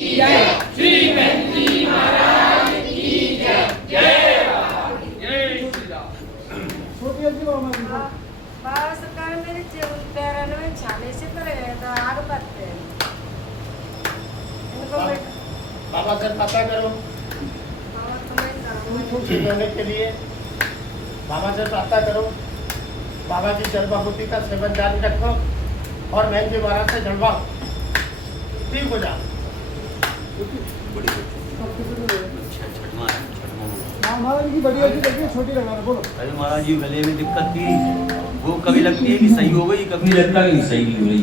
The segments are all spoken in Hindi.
श्री वेंकटी महाराज की जय। जय बाबा। जय श्री राम। बाबा सरकार मेरे पैरों में छाले से पड़ गए तो आग पड़ते हैं इनको बाबा से पता करो बाबा तुम्हें जीने के लिए बाबा से पता करो। बाबा की जल भभूति का सेवन जारी रखो और मैं जी महाराज से जलवाओ, ठीक हो जाओ। महाराज की बढ़िया सी लगी, छोटी लगा बोलो। अरे महाराज जी गले में दिक्कत थी, वो कभी लगती है कि सही हो गई, कभी लगता है कि सही नहीं हो रही।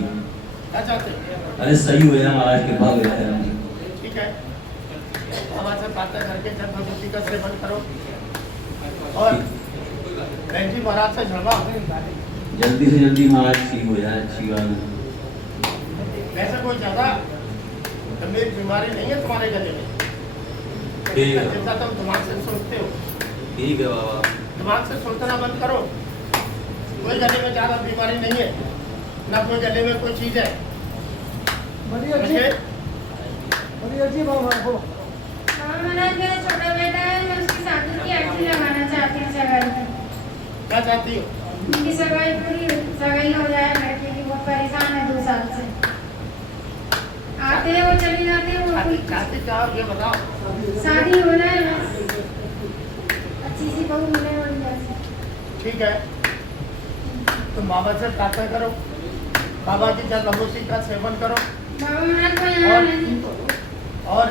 क्या चाहते हैं? अरे सही हो गया महाराज के भाग गया है। ठीक है, बाबा से प्रार्थना करके जल भभूति का सेवन करो और मैं जी महाराज से जलवाओ। जल्दी से जल्दी महाराज ठीक हो जाए, अच्छी बात है। वैसे कोई ज्यादा गंभीर बीमारी नहीं है तुम्हारे गले में, ठीक है। जैसा तुम दिमाग से सोचते हो। ठीक है बाबा। दिमाग से सोचना बंद करो। कोई गले में ज्यादा बीमारी नहीं है, ना कोई गले में कोई चीज है। बढ़िया जी, बढ़िया जी बाबा बोलो। बाबा महाराज मेरा छोटा बेटा है, मैं उसकी शादी की अर्जी लगाना चाहती हूँ सगाई में। क्या चाहती हो? उनकी सगाई पूरी सगाई हो जाए, लड़के की बहुत परेशान है 2 साल से। आते हैं वो चली जाते हैं, वो चाहती क्या हो ये बताओ। शादी हो जाए बस, अच्छी सी बहू मिले बढ़िया सी। ठीक है, तुम बाबा से प्रार्थना करो, बाबा की जल भभूति का सेवन करो बाबा महाराज को यहाँ नहीं और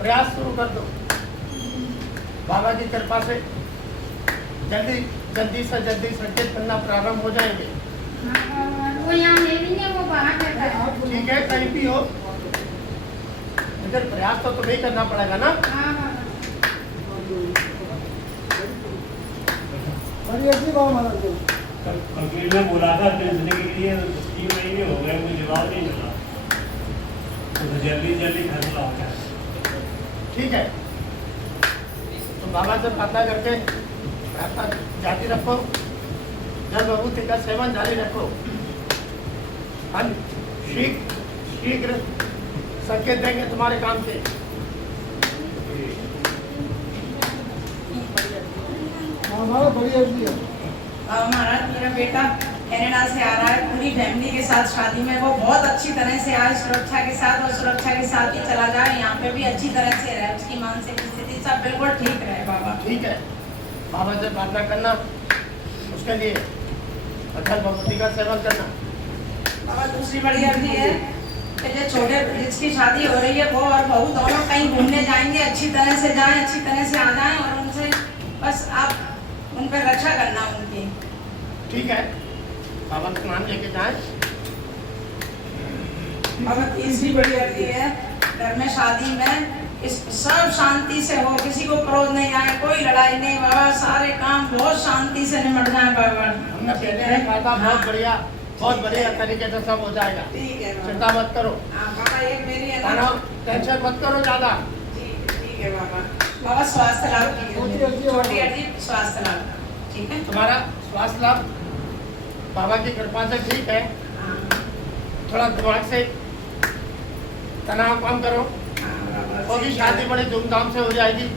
प्रयास शुरू कर दो। बाबा की कृपा से जल्दी से जल्दी संकेत करना प्रारंभ हो जाएंगे। वो यहाँ है भी नहीं, वो बाहर रहता है। ठीक है, कहीं भी हो लेकिन प्रयास तो तुम्हें करना पड़ेगा ना। बढ़िया जी बाबा महाराज बोलो। वकील ने बोला था भेजने के लिए, 3 महीने हो गए, मुझे जवाब नहीं मिला, तो जल्दी फैसला हो गया। ठीक है, तो बाबा से प्रार्थना करके प्रार्थना जारी रखो, जल भभूति का सेवन जारी रखो। हम शीघ्र संकेत देंगे तुम्हारे काम के। हमारा बढ़िया जी है। महाराज मेरा बेटा कनाडा से आ रहा है, पूरी फैमिली के साथ शादी में वो बहुत अच्छी तरह से आए, सुरक्षा के साथ, और सुरक्षा के साथ ही चला जाए, यहाँ पे भी अच्छी तरह से रहे, उसकी मानसिक स्थिति सब बिल्कुल ठीक रहे। बाबा ठीक है, बाबा से प्रार्थना करना, उसके लिए जल भभूति का सेवन करना। बाबा दूसरी बड़ी अर्जी है कि जो छोटे जिसकी शादी हो रही है वो और बहू दोनों कहीं घूमने जाएंगे, अच्छी तरह से जाएं, अच्छी तरह से आ जाएं, और उनसे बस आप उन पर रक्षा करना उनकी। ठीक है, बाबा का नाम लेके जाएं। बाबा तीसरी बड़ी अर्जी है, घर में शादी में इस सब शांति से हो, किसी को क्रोध नहीं आए, कोई लड़ाई नहीं। बाबा सारे काम बहुत शांति से निमट जाए। बाबा हमने पहले ही कहा था, बहुत बढ़िया तरीके से सब हो जाएगा। ठीक है चिंता मत करो। बाबा एक मेरी है ना, तनाव टेंशन मत करो ज्यादा। ठीक है बाबा। बाबा स्वास्थ्य लाभ की छोटी अर्जी, स्वास्थ्य लाभ, ठीक है। तुम्हारा स्वास्थ्य लाभ बाबा की कृपा से ठीक है। थोड़ा दिमाग से तनाव कम करो, वो भी शादी बड़ी धूमधाम से हो जाएगी,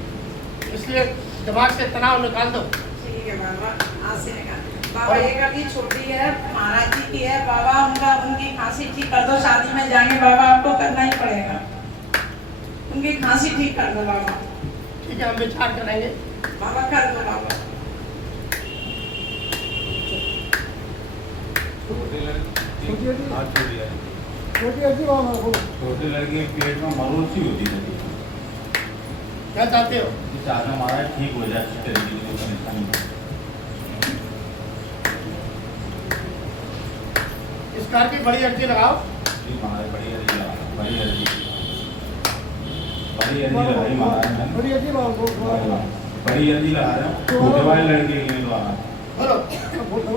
इसलिए दिमाग से तनाव निकाल दो। ठीक है बाबा, आज से निकाल। बाबा एक अभी छोटी है, महाराज जी की है, बाबा उनकी खांसी ठीक कर दो, शादी में जाएंगे बाबा, आपको करना ही पड़ेगा, उनकी खांसी ठीक कर दो बाबा। ठीक है, हम विचार करेंगे। बाबा कर दो बाबा। छोटी अर्जी बाबा महाराज बोलो। छोटे लड़के के पेट में मरोड़ सी होती थी, क्या चाहते हो? चाहना हमारा ठीक हो जाए, अच्छी तरीके से परेशानी हो। इस कार की बड़ी अर्जी लगाओ। जी महाराज, बड़ी अर्जी लगाई महाराज ने। बढ़िया जी बाबा बोलो। बड़ी अर्जी लगा रहे हैं, छोटे वाले लड़के के लिए लगा रहे हैं। बोलो।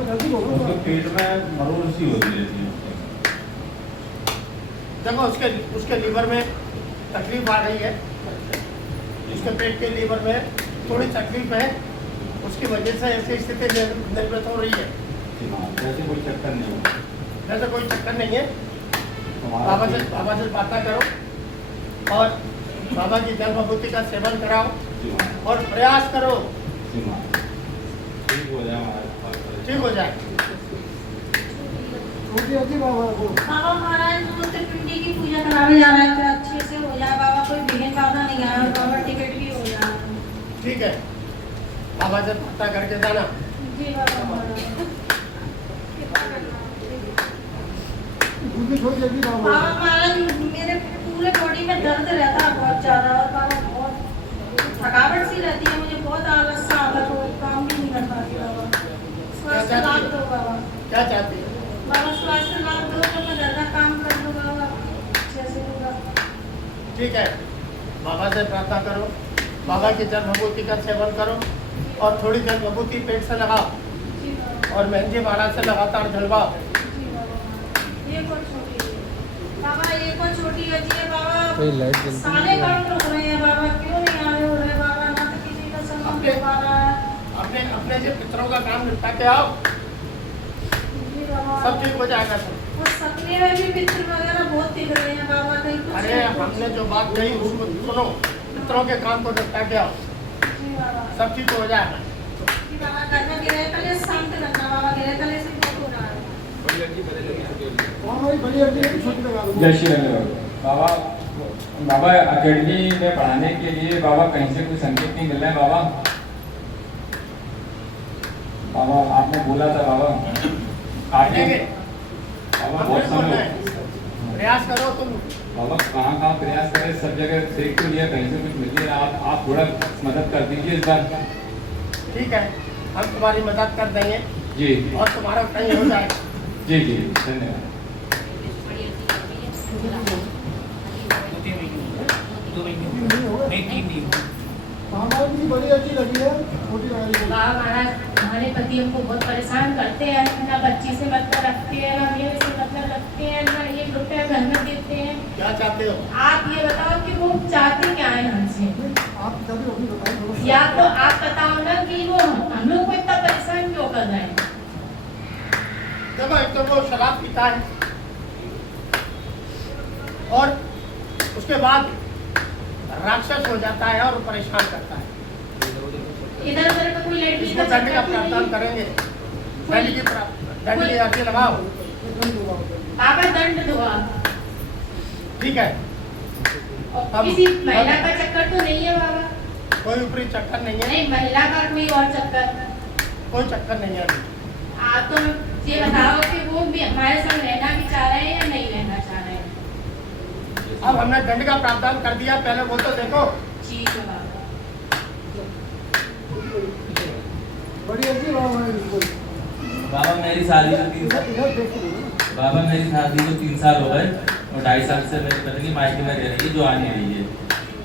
जल्दी बोलो। उसके पेट में मरोड़ सी होती रहती है। देखो, उसके लीवर में तकलीफ आ रही है, उसके पेट के लीवर में थोड़ी तकलीफ है, उसकी वजह से ऐसी स्थिति निर्मित हो रही है। वैसे कोई चक्कर नहीं है। वैसे कोई चक्कर नहीं है। बाबा से बातें करो, और बाबा की जल विभूति का सेवन कराओ जी महाराज। और प्रयास करो जी महाराज। ठीक हो जाए महाराज। ठीक हो जाए। छोटी अच्छी बाबा को बाबा महाराज तो पिंडी की पूजा कराने जा रहे थे, अच्छे से हो जाए बाबा, कोई बिघन बाधा नहीं आया बाबा, टिकट भी हो जाए। ठीक है, बाबा से पता करके जाना। जी बाबा महाराज। दूसरी छोटी अच्छी बाबा बाबा महाराज मेरे पूरे बॉडी में दर्द रहता है बहुत ज़्यादा, और बाबा बहुत थकावट सी रहती है, मुझे बहुत आलस सा आता है, तो काम भी नहीं कर पाती बाबा। स्वास्थ्य लाभ दो बाबा। क्या चाहती है? बाबा स्वास्थ्य लाभ दो, तो मैं घर का काम कर लूँ बाबा अच्छे से पूरा। ठीक है, बाबा से प्रार्थना करो, बाबा की जल विभूति का सेवन करो और थोड़ी जल विभूति पेट से लगाओ जी बाबा। और मेहंदी माला से लगातार जलवाओ। जी बाबा। ये कौन छोटी है बाबा, ये कौन छोटी है जी बाबा, साले काम रुक रहे हैं बाबा, क्यों नहीं आए हो रहे बाबा, ना तो किसी का सम्मान दे पा रहा है। अपने अपने से पितरों का काम निपटा के आओ, जी बाबा। सब ठीक हो जाएगा सब। और सपने में भी पितर वगैरह बहुत दिख रहे हैं बाबा, कहीं कुछ अरे हमने जो बात कही उसको सुनो, पितरों के काम को निपटा के आओ, जी बाबा। सब ठीक हो जाएगा। जी बाबा, घर में गिरे कले शांत रखना बाबा, गिरे कले से बहुत हो रहा है। हमारी बड़ी अच्छी है, छोटी लगा दो। जय श्री राम। बाबा बाबा अकेडमी में पढ़ाने के लिए बाबा कहीं से कोई संकेत नहीं मिल रहा है बाबा। बाबा आपने बोला था बाबा आगे बाबा बहुत समय प्रयास करो तुम। बाबा कहाँ प्रयास करें, सब जगह देख तो लिया, कहीं से कुछ मिल नहीं रहा। आप थोड़ा मदद कर दीजिए इस बार। ठीक है, हम तुम्हारी मदद कर देंगे जी और तुम्हारा कहीं हो जाएगा। जी जी धन्यवाद। हमारी भी बड़ी अच्छी लगी है, छोटी लगा दी। बाबा महाराज हमारे पति हमको बहुत परेशान करते हैं, ना बच्ची से मतलब रखते हैं, ना मेरे से मतलब रखते हैं, ना 1 रुपया घर में देते हैं। क्या चाहते हो? आप ये बताओ कि वो चाहते क्या है हमसे, आप कभी अभी बताइए। या तो आप बताओ ना कि वो हम लोग को इतना परेशान क्यों कर रहे हैं। देखो, एक तो वो शराब पीता है और उसके बाद राक्षस हो जाता है और परेशान करता है। इधर उधर का कोई लड़की इसको दंड का प्रावधान करेंगे, दंड की आरती लगाओ। बाबा दंड दो आप। ठीक है, और किसी महिला का चक्कर तो नहीं है बाबा? कोई ऊपरी चक्कर नहीं है, नहीं, महिला का कोई और चक्कर? कोई चक्कर नहीं है। आप तो ये बताओ कि वो भी हमारे संग रहना भी चाह रहे हैं या नहीं रहना चाह रहे हैं। अब हमने दंड का प्रावधान कर दिया, पहले वो तो देखो। ठीक है बाबा। बड़ी अच्छी बाबा है बिल्कुल। बाबा मेरी शादी को 3 साल इधर देखो। बाबा मेरी शादी को 3 साल हो गए और 2.5 साल से मेरी पत्नी मायके में रह रही है, जो आ नहीं रही है।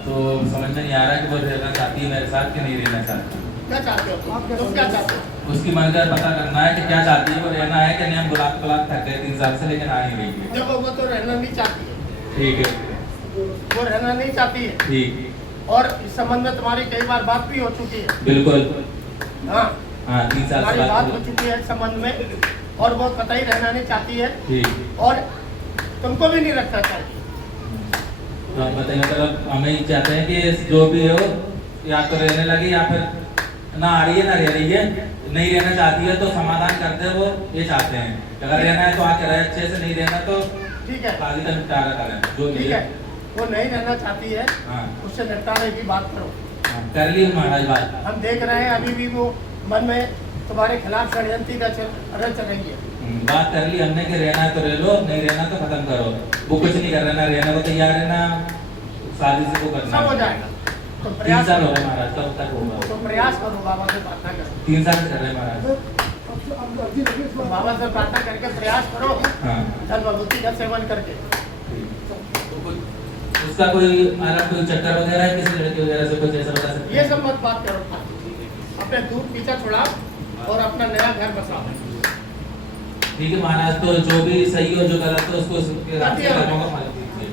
तो समझ में नहीं आ रहा कि वो रहना चाहती है मेरे साथ कि नहीं रहना चाहती। क्या चाहते हो तुम क्या चाहते हो? उसकी मन का पता करना है कि क्या चाहती है, वो रहना है कि नहीं। हम बुलाते थक गए 3 साल से, लेकिन आ नहीं रही है। देखो, वो तो रहना नहीं चाहती है। ठीक है, वो रहना नहीं चाहती है ठीक। और इस संबंध में तुम्हारी कई बार बात भी हो चुकी है। बिल्कुल, हाँ, हाँ 3 साल तुम्हारी से बात हो चुकी है इस संबंध में और वो कतई रहना नहीं चाहती है ठीक। और तुमको भी नहीं रखना चाहिए। तो आप बताइए, मतलब हमें ये चाहते हैं कि जो भी हो या तो रहने लगे या फिर ना आ रही है ना रह रही है, नहीं रहना चाहती है तो समाधान करते हैं, वो ये चाहते हैं। अगर रहना है तो आके रहे अच्छे से, नहीं रहना तो ठीक है, शादी का निपटारा करें जो भी ठीक है। वो नहीं रहना चाहती है, हाँ उससे निपटाने की बात करो। हाँ, कर ली महाराज बात। हम देख रहे हैं अभी भी वो मन में तुम्हारे खिलाफ षड्यंत्र रच रही है। बात कर ली हमने कि रहना है तो रह लो, नहीं रहना तो खत्म करो। वो कुछ नहीं कर रहा, ना रहने को तैयार है ना शादी से वो करना। सब हो जाएगा। तो 3 प्रयास साल हो गए महाराज, कब तक होगा? तो प्रयास करो, बाबा से प्रार्थना करो। 3 साल से कर रहे हैं महाराज। अब अच्छी लगी इस तो बार। बाबा से प्रार्थना करके प्रयास करो, हाँ जल विभूति का सेवन करके। तो कुछ उसका कोई कोई चक्कर वगैरह है किसी लड़की वगैरह से, कुछ ऐसा बता सकते हैं? ये सब मत बात करो, अपने दूर पीछा छुड़ाओ और अपना नया घर बसाओ। ठीक है महाराज, तो जो भी सही हो जो गलत हो उसको उसके रास्ते का मौका मालूम दीजिए।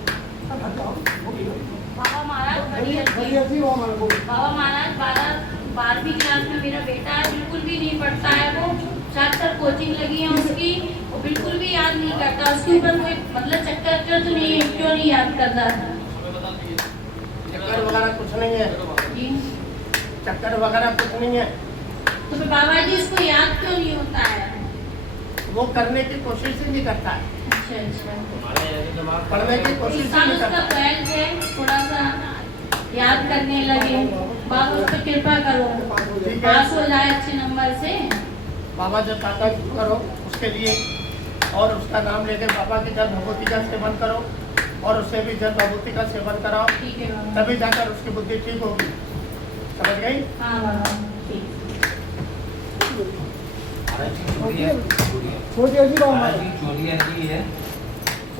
बाबा महाराज बड़ी बड़ी अच्छी बाबा है वो। बाबा महाराज 12वीं क्लास में मेरा बेटा है, बिल्कुल भी नहीं पढ़ता है। वो 4 कोचिंग लगी है उसकी, वो बिल्कुल भी याद नहीं करता। उसके ऊपर कोई मतलब चक्कर तो नहीं है, क्यों नहीं याद करता है? वगैरह कुछ नहीं है, जी। चक्कर वगैरह कुछ नहीं है। तो फिर बाबा जी इसको याद क्यों नहीं होता है? वो करने की कोशिश ही नहीं करता है, अच्छा अच्छा। पढ़ने की कोशिश ही इसका नहीं उसका करता। बैल है, थोड़ा सा याद करने लगे। बाबा उस पर कृपा करो, ठीक है। पास हो जाए अच्छे नंबर से। बाबा जब प्रार्थना करो उसके लिए, और उसका नाम लेके बाबा की जल भगवती का सेवन करो, और उसे भी जल भगवती का सेवन कराओ, ठीक है बाबा। तभी जाकर उसकी बुद्धि ठीक होगी। समझ गई? हाँ बाबा ठीक। छोटी अजी बाबा महाराज जी चोरी ऐसी है,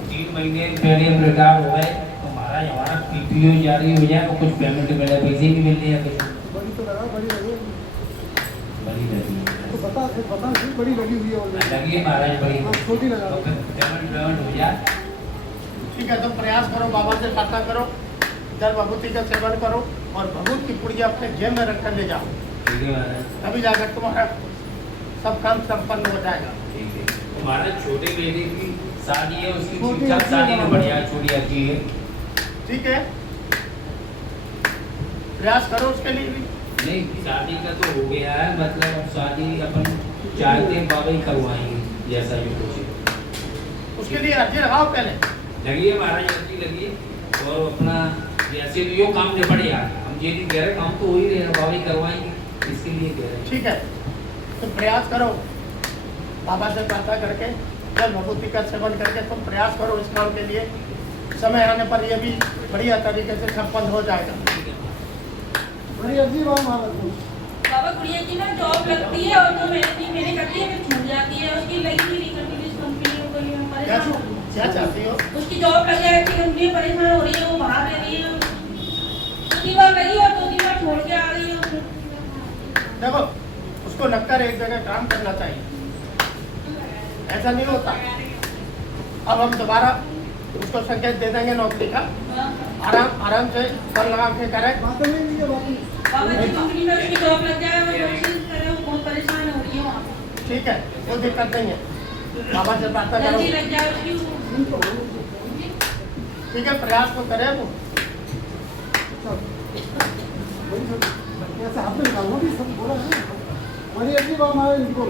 3 महीने पहले हम रिटायर हो गए तो महाराज हमारा पीपीओ जारी हो जाए तो कुछ पेमेंट मिले, पैसे भी मिलते हैं कुछ। बड़ी तो लगा, बड़ी लगी बड़ी लगी है। तो बता फिर बड़ी लगी हुई है ऑलरेडी। लगी है महाराज बड़ी, हाँ, छोटी लगा तो फिर पेमेंट हो जाए। ठीक है, तो प्रयास करो, बाबा से प्रार्थना करो, जल भगवती का सेवन करो, और भगवत की पुड़िया अपने जेब में रख कर ले जाओ, ठीक है महाराज, तभी जाकर तुम्हारा सब काम संपन्न हो जाएगा। ठीक है। तो महाराज छोटे बेटे की शादी है, उसकी छोटी ठीक ठाक अच्छी शादी है में बढ़िया छोटी अच्छी है। ठीक है, प्रयास करो उसके लिए भी। नहीं शादी का तो हो गया है, मतलब अब शादी अपन चाहते हैं बाबा ही करवाएंगे जैसा भी कुछ। उसके लिए अर्जी लगाओ पहले। लगी है महाराज, अच्छी लगी है, और अपना जैसे भी यो काम निपट गया, हम ये नहीं कह रहे काम तो हो ही रहे, बाबा ही करवाएंगे, इसके लिए कह रहे हैं। ठीक है, तो प्रयास करो, बाबा से प्रार्थना करके जल भगवती का सेवन करके तुम प्रयास करो इस काम के लिए। समय आने पर यह भी बढ़िया तरीके से संपन्न हो जाएगा। बड़ी अजी बाबा महाराज को। बाबा गुड़िया की ना जॉब लगती है, और जो मैंने करती है फिर छूट जाती है, उसकी लगी हुई नहीं करती, जिस कंपनी में कोई हम क्या परेशान। क्या चाहती हो? उसकी जॉब लग जाए, अच्छी कंपनी में परेशान हो रही है, वो बाहर रह रही है, 2-3 बार लगी और 2-3 बार छोड़ के आ रही है। देखो, उसको लगकर एक जगह काम करना चाहिए, ऐसा नहीं होता। अब हम दोबारा उसको संकेत दे देंगे नौकरी का, आराम से मन लगा के करें। बात नहीं है बाकी। बाबा जी कंपनी में उसकी जॉब लग जाए, वो कोशिश करे, वो बहुत परेशान हो रही है वहाँ पे। ठीक है, कोई दिक्कत नहीं है, बाबा से प्रार्थना करो। जल्दी लग जाए उसकी। ठीक है, प्रयास तो करें वो। ऐसे आपने निकालना भी सब बोला है ना। बड़ी अजी बाबा महाराज इनको।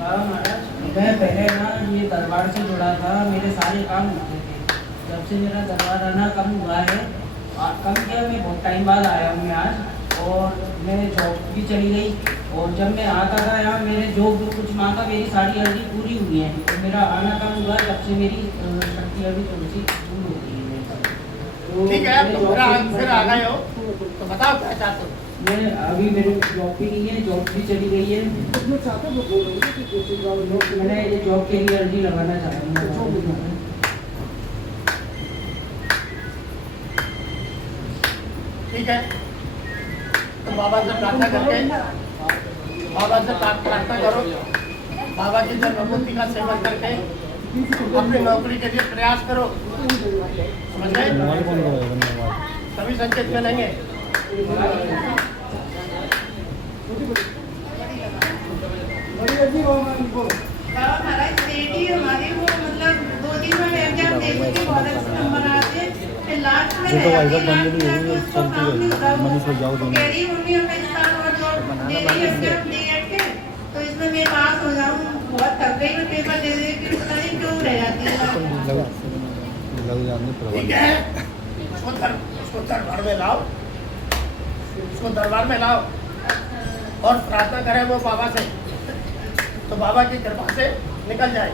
महाराज मैं पहले ना ये दरबार से जुड़ा था, मेरे सारे काम होते थे। जब से मेरा दरबार आना कम हुआ है, कम किया, मैं बहुत टाइम बाद आया हूँ मैं आज, और मेरे जॉब भी चली गई, और जब मैं आता था यहाँ मेरे जो कुछ मांगा मेरी सारी अर्जी पूरी हुई है, और मेरा आना कम हुआ जब से मेरी शक्ति अभी थोड़ी सी दूर हो गई है मेरे पास। तो ठीक है, मेरे तो जॉब फिर आ गए हो तो बताओ क्या चाहते हो? मैं अभी मेरे जॉब भी नहीं है, जॉब भी चली गई है, जो चाहते हैं वो बोल रहे हैं कि जैसे बाबा लोग मैंने ये जॉब के लिए अर्जी लगाना चाह रहा हूँ। ठीक है, तो बाबा से प्रार्थना करके, बाबा से प्रार्थना करो, बाबा की जल भगवती का सेवन करके अपनी नौकरी के लिए प्रयास करो। समझ गए? सभी संकेत मिलेंगे। बड़ी अजी बाबा महाराज इनको। बाबा महाराज बेटी हमारी वो मतलब 2 दिन में एग्जाम दे चुकी, बहुत अच्छे नंबर आते, फिर लास्ट में रह जाती है, उसको काम नहीं होता, वो कह रही मम्मी हमें इस साल और जॉब दे रही है एग्जाम दे के, तो इसमें मैं पास हो जाऊँ, बहुत थक गई मैं पेपर दे दे के, पता नहीं क्यों रह जाती है। ठीक है, उसको दरबार में लाओ, उसको दरबार में लाओ और प्रार्थना करें वो बाबा से, तो बाबा की कृपा से निकल जाए।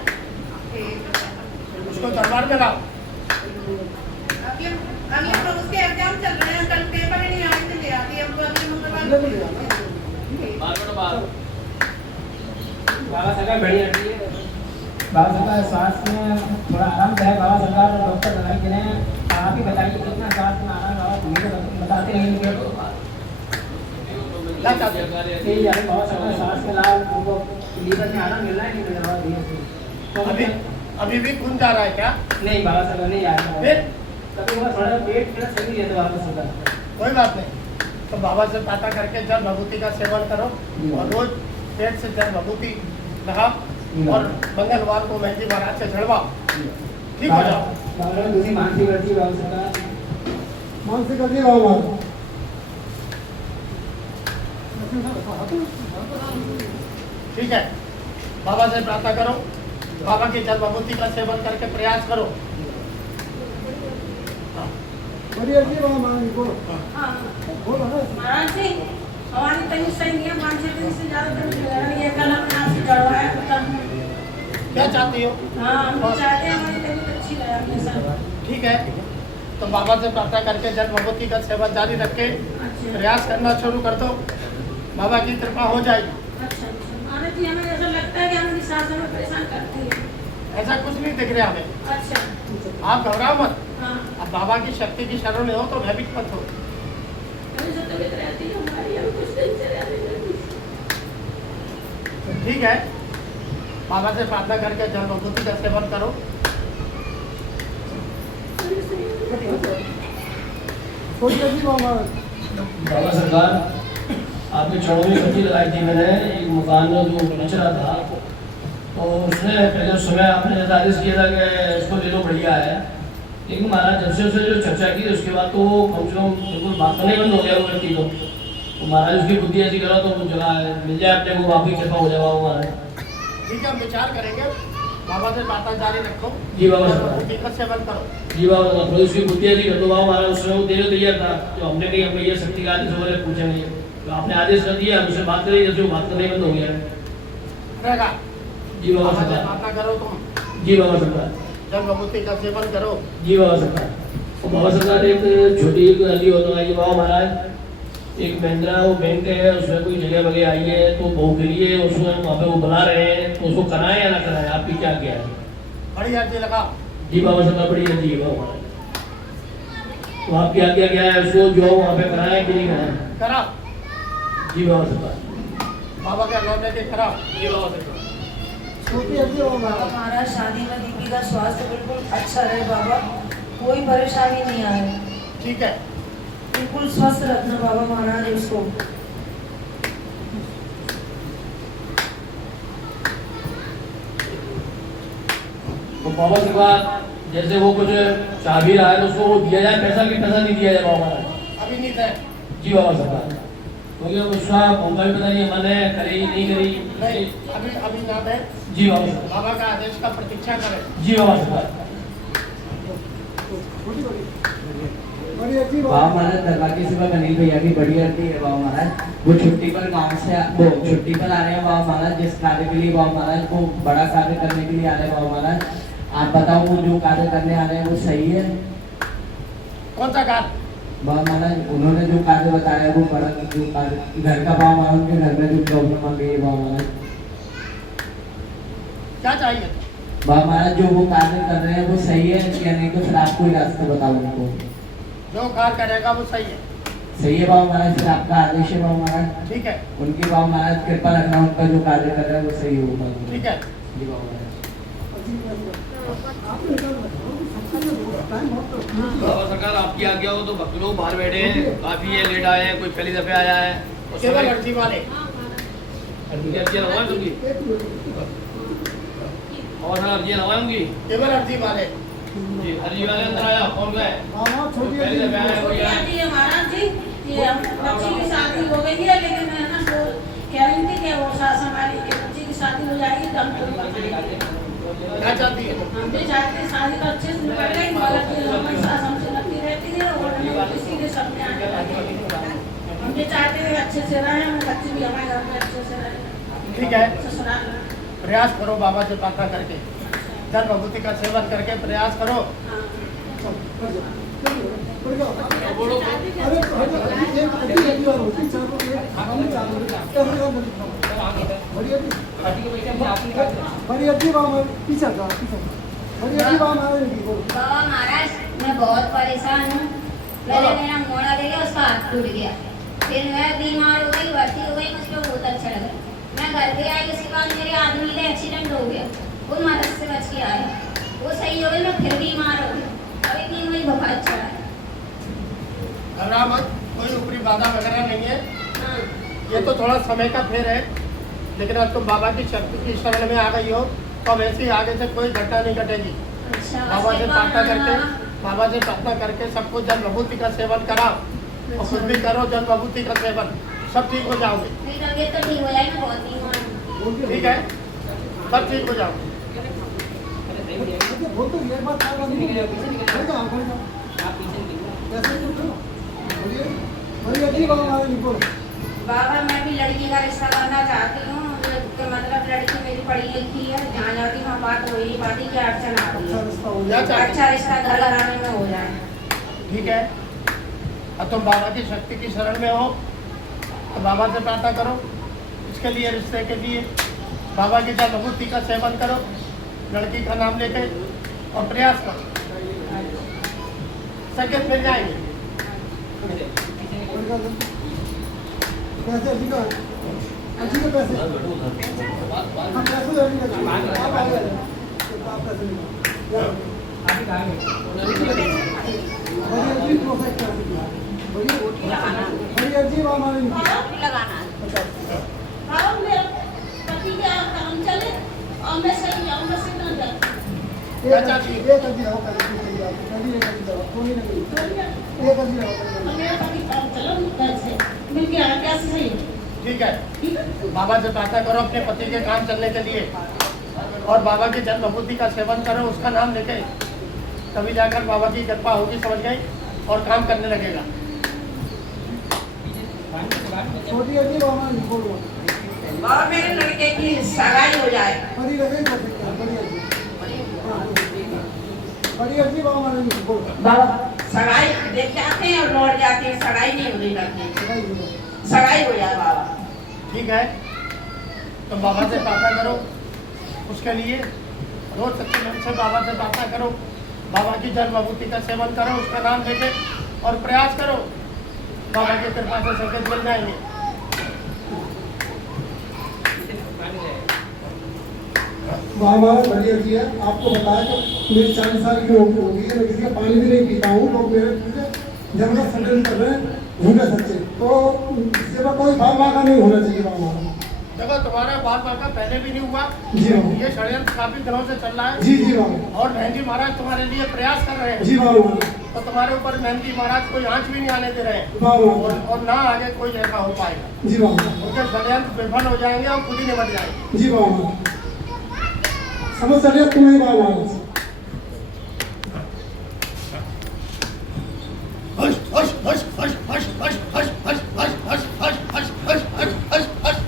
उसको दरबार में लाओ। अभी हम लोग उसके एग्जाम चल रहे हैं, कल पेपर ही नहीं आए थे, ले आती है, हमको अगले मंगलवार। बाबा सरकार बढ़िया है, बाबा सरकार सांस में थोड़ा आराम है, बाबा सरकार डॉक्टर दवाई दे रहे हैं, आप ही बताइए कितना सांस में आराम है, तुम्हें तो बताते रहेंगे। क्या चाहते हो? यही है बाबा सरकार सांस में लाभ उनको लीवर में आराम मिल रहा है कि नहीं मिल रहा है? अभी भी खून जा रहा है क्या? नहीं बाबा सरकार नहीं आया, फिर कभी थोड़ा पेट मेरा सही रहता बाबा सरकार। कोई बात नहीं, तो बाबा से प्रार्थना करके जल भगवती का सेवन करो, और रोज पेट से जल भगवती नहा, और मंगलवार को मेहंदी महाराज से झड़वाओ, ठीक हो जाओ। बाबा दूसरी मानसी करती है बाबा सरकार। मानसिक अजी बाबा महाराज। ठीक है, बाबा से प्रार्थना करो, बाबा की जल विभूति का सेवन करके प्रयास करो। बढ़िया जी बाबा महाराज बोलो हाँ बोलो ना महाराज जी, हमारी तबीयत सही नहीं है, 5-6 दिन से ज़्यादा तबीयत लग रही है। कल हमने आपसे चढ़वाया तो क्या चाहती हो? हाँ, हम तो चाहते हैं हमारी तबीयत अच्छी रहे अपने साथ। ठीक है, तो बाबा से प्रार्थना करके जल विभूति का सेवन जारी रख के प्रयास करना शुरू कर दो, बाबा की कृपा हो जाएगी। अच्छा महाराज जी, हमें ऐसा लगता है कि हमारी सास हमें परेशान करती है। ऐसा कुछ नहीं दिख रहा हमें, अच्छा आप घबराओ मत। हाँ, अब बाबा की शक्ति की शरण में हो तो भयभीत मत हो। हमें जो तबीयत रहती है हमारी, हम कुछ दिन से रहते हैं। ठीक है, बाबा से प्रार्थना करके जल विभूति का सेवन करो। बढ़िया जी बाबा महाराज बाबा सरकार, आपके चरणों में पट्टी लगाई थी मैंने, एक मकान में जो बेच रहा था, तो उसने पहले उस समय आपने जैसा आदेश किया था कि इसको ले लो, बढ़िया है। लेकिन महाराज जब से उसने जो चर्चा की उसके बाद तो वो कम से कम बिल्कुल बात करने बंद हो गया वो व्यक्ति को। तो महाराज उसकी बुद्धि ऐसी करो तो वो जगह मिल जाए अपने को, वापस कृपा हो जाए बाबा महाराज। ठीक है, हम विचार करेंगे, बाबा से प्रार्थना जारी रखो, जी बाबा जल सरकार, विभूति का सेवन करो। जी बाबा सरकार, थोड़ी उसकी बुद्धि ऐसी कर दो बाबा महाराज। उस समय वो देने तैयार था, तो हमने कही हम ये शक्ति का आदेश वगैरह पूछेंगे, तो आपने आदेश कर दिया, उससे बात करें, जैसे वो बात करने बंद हो गया। रहेगा, जी बाबा बाबा से सरकार, प्रार्थना करो तुम, जी बाबा सरकार, जल विभूति का सेवन करो। जी बाबा सरकार। और बाबा सरकार, एक छोटी एक नदी होता है बाबा महाराज, एक महिंद्रा वो बैंक है, उसमें कोई जगह वगैरह आई है तो बहू के लिए उसमें वहाँ पे वो बुला रहे हैं, तो उसको कराएं या ना कराएं, आपकी क्या क्या है? बड़ी अर्जी लगा। जी बाबा सरकार, बड़ी नदी है बाबा महाराज, तो आपकी आज्ञा क्या है, उसको जो वहाँ पे कराएं कि नहीं कराएं? करा, जी बाबा सरकार, बाबा के लौटने के करा। जी बाबा सरकार। छोटी अजी बाबा बाबा महाराज महाराज, शादी में दीदी का स्वास्थ्य बिल्कुल अच्छा रहे बाबा, कोई परेशानी नहीं आए, ठीक है, बिल्कुल स्वस्थ रखना बाबा महाराज उसको। तो बाबा सरकार, जैसे वो कुछ चाह भी रहा है तो उसको वो दिया जाए पैसा, कि पैसा नहीं दिया जाए बाबा महाराज? अभी नहीं है। जी बाबा सरकार, क्योंकि उसका मुंबई पता नहीं मैंने करी नहीं करी। नहीं, अभी ना है। जी बाबा सरकार, बाबा का आदेश का प्रतीक्षा करें। जी बाबा सरकार। बढ़िया जी बाबा बाबा महाराज, दरबार की सेवा अनिल भैया की बड़ी आरती है बाबा महाराज। वो छुट्टी पर गांव से वो छुट्टी पर आ रहे हैं बाबा महाराज, जिस कार्य के लिए बाबा महाराज वो बड़ा कार्य करने के लिए आ रहे हैं बाबा महाराज। आप बताओ वो जो कार्य करने आ रहे हैं वो सही है? कौन सा कार्य? बाबा महाराज, उन्होंने जो कार्य बताया वो बड़ा जो कार्य घर का बाबा महाराज, उनके घर में जो प्रॉब्लम आ गई है बाबा महाराज, क्या चाहिए? बाबा महाराज जो वो कार्य कर रहे हैं वो सही है या नहीं, तो फिर आप कोई रास्ता बताओ उनको। जो कार्य करेगा वो सही है। सही है बाबा महाराज, फिर आपका आदेश है बाबा महाराज। ठीक है, उनकी बाबा महाराज कृपा रखना, उनका जो कार्य कर रहा है वो सही होगा। ठीक है, जी बाबा महाराज। आपने कहा टाइम बहुत बाबा सरकार, आपकी आज्ञा हो तो भक्त लोग बाहर बैठे हैं, काफी है लेट आए हैं, कोई पहली दफे आया है। केवल अर्जी वाले। अर्जियाँ लगवाएंगी और सर अर्जियाँ लगवाएंगी। केवल अर्जी वाले। जी, अर्जी वाले अंदर आया, कौन गए? हाँ छोटी पहली अजी दफे आया कोई आया? जी महाराज जी, ये हम बच्ची की शादी हो गई है, लेकिन है ना वो कह रही थी कि वो सास हमारी के बच्ची की शादी हो जाएगी तो हम तुम बताएंगे। क्या चाहती है? हम भी चाहते हैं शादी तो अच्छे से निपट गई, मगर फिर हमारी सास हमसे लगती रहती है और हमें किसी के सामने आने लगी। हम भी चाहते हैं अच्छे से रहें, हम बच्ची भी हमारे घर में अच्छे से रहें। ठीक है, ससुराल में। प्रयास करो बाबा से प्रार्थना करके, जल विभूति का सेवन करके प्रयास करो। हाँ। अरे एक अजी अजी और होती चारों एक खाने चारों बढ़िया जी बढ़िया जी बाबा महाराज पीछे जाओ पीछे बढ़िया जी बाबा महाराज की बोलो। बाबा महाराज, मैं बहुत परेशान हूँ। पहले मेरा मोड़ा दे गया, उसका हाथ टूट गया, फिर मैं बीमार हो गई, भर्ती हो गई, मुझको बहुत अच्छा लगा। मैं घर पे आई, उसके बाद मेरे आदमी का एक्सीडेंट हो गया, वो मदद से बच के आया, वो सही हो गई, मैं फिर बीमार हो गई, अभी भी मुझे बुखार चढ़ा है। घबरा मत, कोई ऊपरी बाधा वगैरह नहीं है। हाँ। ये तो थोड़ा समय का फेर है, लेकिन अब तुम बाबा की शक्ति की शरण में आ गई हो तो अब ऐसे ही आगे से कोई घटना नहीं घटेगी। अच्छा, बाबा से प्रार्थना करके, हाँ। बाबा से प्रार्थना करके सबको जल विभूति का सेवन कराओ और खुद भी करो जल विभूति का सेवन। सब ठीक हो जाओगे। मेरी तबीयत तो ठीक हो जाएगी, मैं बहुत बीमार हूँ। ठीक है, सब ठीक हो जाओगे। बोल तो ये बात क्या करनी है? बैठ जाओ, बैठ जाओ। कैसे उठो? बोलिए, बोलिए जी बाबा हमारे निकोल। बाबा मैं भी लड़की का रिश्ता करना चाहती हूँ, तो मतलब लड़की मेरी पढ़ी लिखी है, जहाँ जाती वहाँ बात हो ही पाती, क्या अड़चन आ रही अच्छा है। रिश्ता हो क्या जाए। चाहते अच्छा रिश्ता घर घराने में हो जाए। ठीक है, अब तुम बाबा की शक्ति की शरण में हो तो बाबा से प्रार्थना करो इसके लिए, रिश्ते के लिए। बाबा की जल विभूति का सेवन करो, लड़की का नाम लेके, और प्रयास करो, संकेत मिल जाएंगे। पैसे अभी का अच्छी के पैसे हम पैसे अभी का आप आ गए तो आप पैसे निकालो बढ़िया जी प्रोसेस कर दीजिए बढ़िया जी हमारे लगाना हाँ, मेरा पति का काम चले और मैं सही जाऊँ, मैं सही ना जाऊँ। एक अभी रहो कभी एक अभी रहो कोई नहीं एक अभी रहो मेरा पति काम चलो घर से मिल के आना कैसे सही है? ठीक है, बाबा से प्रार्थना करो अपने पति के काम चलने के लिए, और बाबा की जल विभूति का सेवन करो, उसका नाम लेके, तभी जाकर बाबा की कृपा होगी, समझ गई, और काम करने लगेगा। छोटी अजी बाबा निकोल और मेरे लड़के की सगाई हो जाए। बड़ी लगे तो बढ़िया जी बढ़िया जी बाबा हमारे निकोल बाबा सगाई देख के आते हैं और लौट जाते हैं, सगाई नहीं हो रही लड़की, सगाई हो जाए बाबा। ठीक है, तो बाबा से प्रार्थना करो उसके लिए, रोज सच्चे मन से बाबा से प्रार्थना करो, बाबा की जल विभूति का सेवन करो, उसका नाम लेके, और प्रयास करो, बाबा की कृपा से संकेत मिल जाएंगे। वहाँ हमारा बढ़िया जी है, आपको बताया कि मेरी 40 साल की उम्र हो गई है, मैं किसी का पानी भी नहीं पीता हूँ, लोग मेरे जबरदस्त संडेल कर रहे हैं, भूले सच्चे, तो इसके बाद कोई बाप माँ का नहीं होना चाहिए वहाँ हमारा। देखो तुम्हारा बाप माँ का पहले भी नहीं हुआ, जी हाँ। ये षड्यंत्र काफी दिनों से चल रहा है। जी जी बाबा। और मेहंदी महाराज तुम्हारे लिए प्रयास कर रहे हैं। जी बाबा। तो तुम्हारे ऊपर मेहंदी महाराज कोई आंच भी नहीं आने दे रहे हैं, बाबा। और ना आगे कोई ऐसा हो पाएगा। जी बाबा। उनके षड्यंत्र विफल हो जाएंगे और खुद ही निबट जाएंगे। जी बाबा, समझ चलिए तुम्हें बाबा। Hush hush hush hush hush hush hush hush hush hush hush hush hush hush hush hush.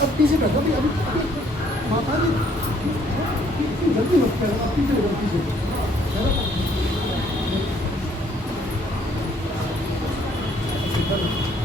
अब पीछे बैठो, अभी अभी माता जी जल्दी मत करो, अब पीछे बैठो, पीछे चलो।